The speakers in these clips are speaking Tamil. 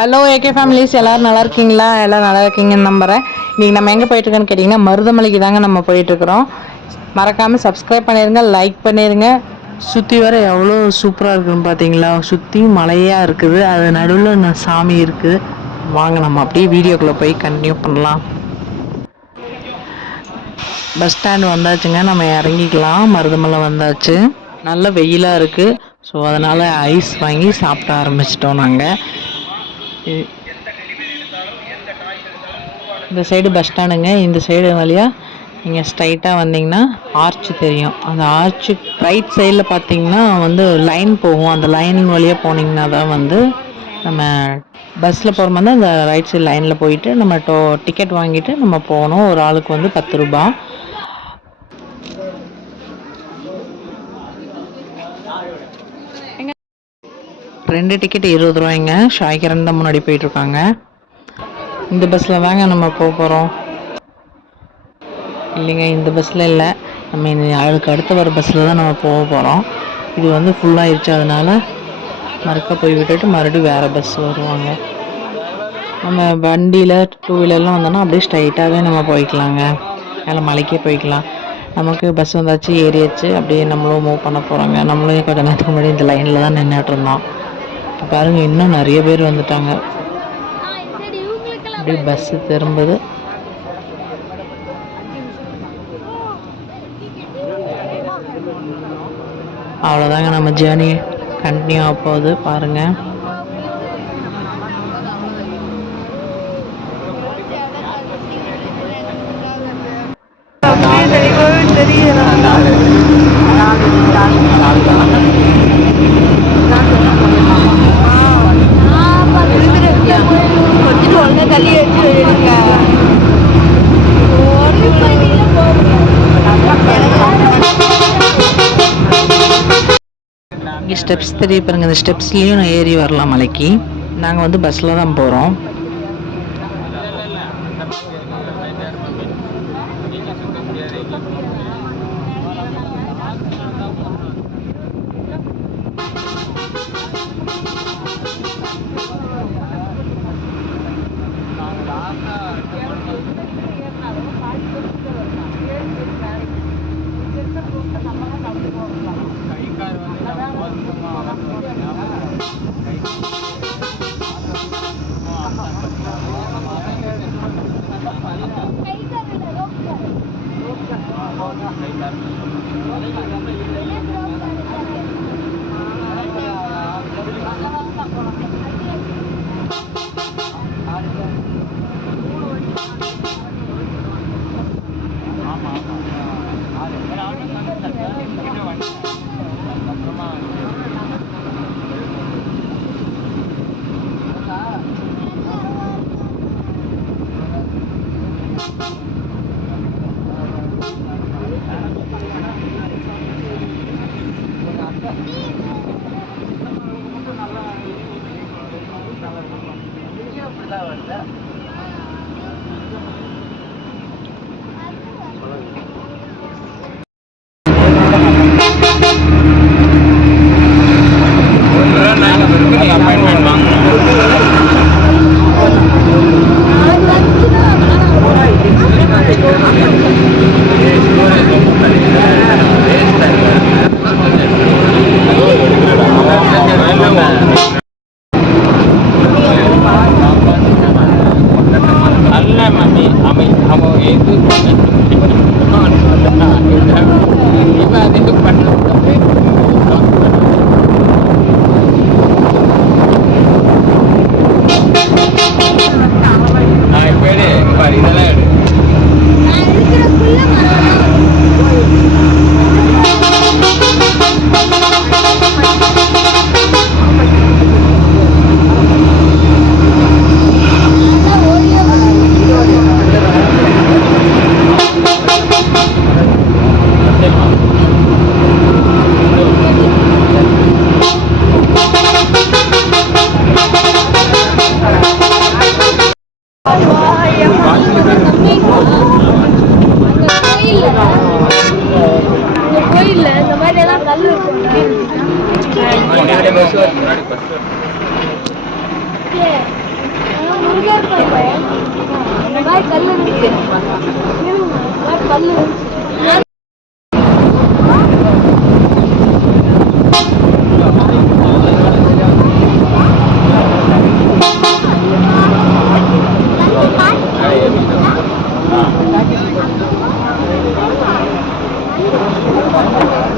ஹலோ ஏகே ஃபேமிலிஸ், எல்லோரும் நல்லா இருக்கீங்களா? எல்லோரும் நல்லா இருக்கீங்கன்னு நம்புகிறேன். இன்றைக்கி நம்ம எங்கே போயிட்டுருக்கோன்னு கேட்டிங்கன்னா, மருதமலைக்கு தாங்க நம்ம போயிட்டுருக்குறோம். மறக்காமல் சப்ஸ்கிரைப் பண்ணிடுங்க, லைக் பண்ணிடுங்க. சுற்றி வர எவ்வளோ சூப்பராக இருக்குதுன்னு பார்த்தீங்களா? சுற்றி மலையாக இருக்குது, அது நடுவில் சாமி இருக்குது. வாங்க நம்ம அப்படியே வீடியோக்குள்ளே போய் கண்டினியூ பண்ணலாம். பஸ் ஸ்டாண்டு வந்தாச்சுங்க, நம்ம இறங்கிக்கலாம். மருதமலை வந்தாச்சு. நல்ல வெயிலாக இருக்குது. ஸோ அதனால் ஐஸ் வாங்கி சாப்பிட ஆரம்பிச்சிட்டோம் நாங்கள். இந்த சைடு பஸ் ஸ்டாண்டுங்க. இந்த சைடு வழியாக நீங்கள் ஸ்ட்ரைட்டாக வந்தீங்கன்னா ஆர்ச் தெரியும். அந்த ஆர்ச்சு ரைட் சைடில் பார்த்தீங்கன்னா லைன் போகும். அந்த லைனிங் வழியாக போனீங்கன்னா தான் நம்ம பஸ்ஸில் போகிற மாதிரி அந்த ரைட் சைடு லைனில் போயிட்டு நம்ம டிக்கெட் வாங்கிட்டு நம்ம போகணும். ஒரு ஆளுக்கு 10 ரூபா. ரெண்டு டிக்கெட் 20 ரூபாய்ங்க. ஷாய்கரன் தான் முன்னாடி போயிட்டுருக்காங்க. இந்த பஸ்ஸில் தாங்க நம்ம போகிறோம். இல்லைங்க, இந்த பஸ்ஸில் இல்லை, நம்ம அதுக்கு அடுத்து வர பஸ்ஸில் தான் நம்ம போகிறோம். இது ஃபுல்லாகிடுச்சு, அதனால் மறுக்க போய் விட்டுட்டு மறுபடியும் வேறு பஸ் வருவாங்க. நம்ம வண்டியில் 2 வீலர்லாம் வந்தோன்னா அப்படியே ஸ்ட்ரைட்டாகவே நம்ம போய்க்கலாங்க. அதில் மலைக்கே போய்க்கலாம். நமக்கு பஸ் வந்தாச்சு, ஏறியாச்சு. அப்படியே நம்மளும் மூவ் பண்ண போகிறோங்க. நம்மளும் கொஞ்சம் நேரத்துக்கு முன்னாடி இந்த லைனில் தான் நின்றுட்டு இருந்தோம். இப்போ பாருங்கள், இன்னும் நிறைய பேர் வந்துட்டாங்க. அப்படியே பஸ்ஸு திரும்புது. அவ்வளோதாங்க, நம்ம ஜேர்னி கண்டினியூ ஆக போகுது. பாருங்கள், இங்கே ஸ்டெப்ஸ் தெரிய பாருங்கள். இந்த ஸ்டெப்ஸ்லேயும் நான் ஏறி வரலாம் மலைக்கு. நாங்கள் பஸ்ஸில் தான் போகிறோம்.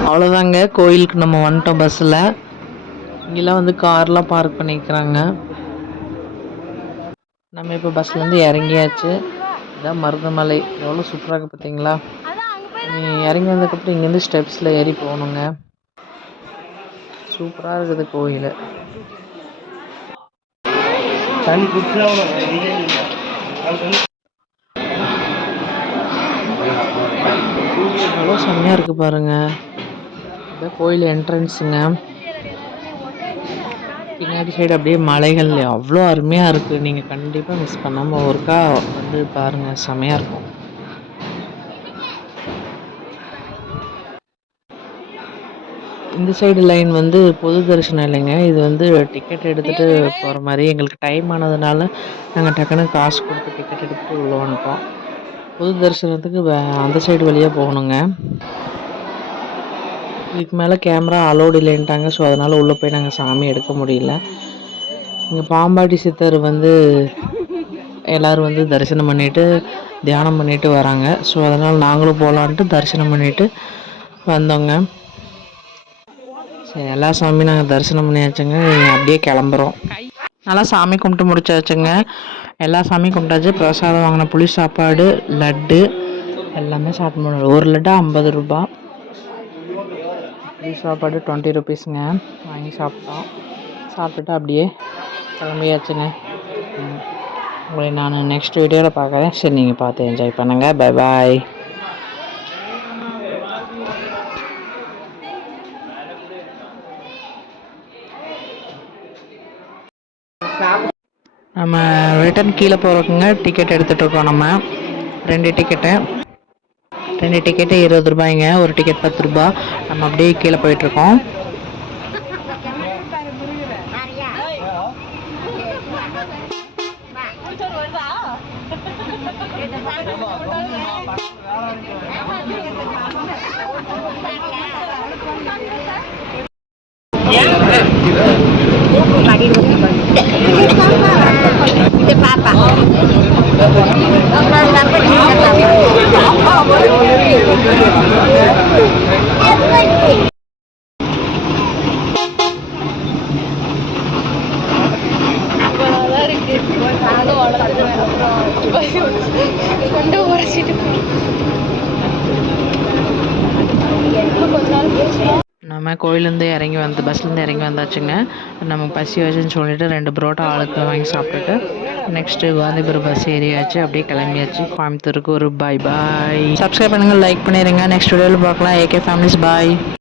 அவ்வளோதாங்க, கோயிலுக்கு நம்ம வந்துட்டோம் பஸ்ஸில். இங்கெல்லாம் வந்து கார்லாம் பார்க் பண்ணிக்கிறாங்க. நம்ம இப்போ பஸ்லேருந்து இறங்கியாச்சு. இதான் மருதமலை, எவ்வளோ சூப்பராக இருக்குது பார்த்தீங்களா? இறங்கி வந்ததுக்கப்புறம் இங்கேருந்து ஸ்டெப்ஸில் ஏறி போகணுங்க. சூப்பராக இருக்குது கோயில். எவ்வளோ செம்மையாக இருக்குது பாருங்கள். இதான் கோயில் என்ட்ரன்ஸுங்க. பின்னாடி சைடு அப்படியே மலைகள் அவ்வளோ அருமையாக இருக்குது. நீங்கள் கண்டிப்பாக மிஸ் பண்ணாமல் ஒருக்கா வந்து பாருங்கள், செம்மையாக இருக்கும். இந்த சைடு லைன் வந்து பொது தரிசனம் இல்லைங்க, இது வந்து டிக்கெட் எடுத்துகிட்டு போகிற மாதிரி. எங்களுக்கு டைம் ஆனதுனால நாங்கள் டக்குன்னு காசு கொடுத்து டிக்கெட் எடுத்துகிட்டு உள்ளே வந்துட்டோம். பொது தரிசனத்துக்கு அந்த சைடு வழியாக போகணுங்க. இதுக்கு மேலே கேமரா அலோடு இல்லைன்ட்டாங்க. ஸோ அதனால் உள்ளே போய் நாங்கள் சாமி எடுக்க முடியல. இங்கே பாம்பாட்டி சித்தர் வந்து எல்லோரும் வந்து தரிசனம் பண்ணிவிட்டு தியானம் பண்ணிவிட்டு வராங்க. ஸோ அதனால் நாங்களும் போகலான்ட்டு தரிசனம் பண்ணிவிட்டு வந்தோங்க. சரி, எல்லா சாமியும் நாங்கள் தரிசனம் பண்ணியாச்சுங்க. அப்படியே கிளம்புறோம். நல்லா சாமி கும்பிட்டு முடிச்சாச்சுங்க. எல்லா சாமியும் கும்பிட்டாச்சு. பிரசாதம் வாங்கின புளி சாப்பாடு, லட்டு எல்லாமே சாப்பிட்டு ஒரு லட்டு 50 ரூபா. புளி சாப்பாடு 20 ருபீஸுங்க. வாங்கி சாப்பிட்டோம். சாப்பிட்டுட்டு அப்படியே கிளம்பியாச்சுங்க. உங்களை நான் நெக்ஸ்ட் வீடியோவில் பார்க்குறேன். சரி, நீங்கள் பார்த்து என்ஜாய் பண்ணுங்கள். Bye bye. நம்ம ரிட்டன் கீழே போகிறதுக்குங்க டிக்கெட் எடுத்துகிட்டு இருக்கோம். நம்ம 2 டிக்கெட்டு 20 ரூபாய்ங்க. ஒரு டிக்கெட் 10 ரூபா. நம்ம அப்படியே கீழே போயிட்டுருக்கோம். நம்ம கோயிலேருந்து இறங்கி பஸ்லேருந்து இறங்கி வந்தாச்சுங்க. நமக்கு பசி வச்சுன்னு சொல்லிட்டு 2 புரோட்டா ஆளுக்கு வாங்கி சாப்பிட்டுட்டு நெக்ஸ்ட்டு காந்திபுரம் பஸ் ஏறியாச்சு. அப்படியே கிளம்பியாச்சு கோயம்புத்தூருக்கு. ஒரு பாய். சப்ஸ்கிரைப் பண்ணுங்கள், லைக் பண்ணிடுங்க. நெக்ஸ்ட் வீடியோவில் பார்க்கலாம். ஏகே ஃபேமிலிஸ் பாய்.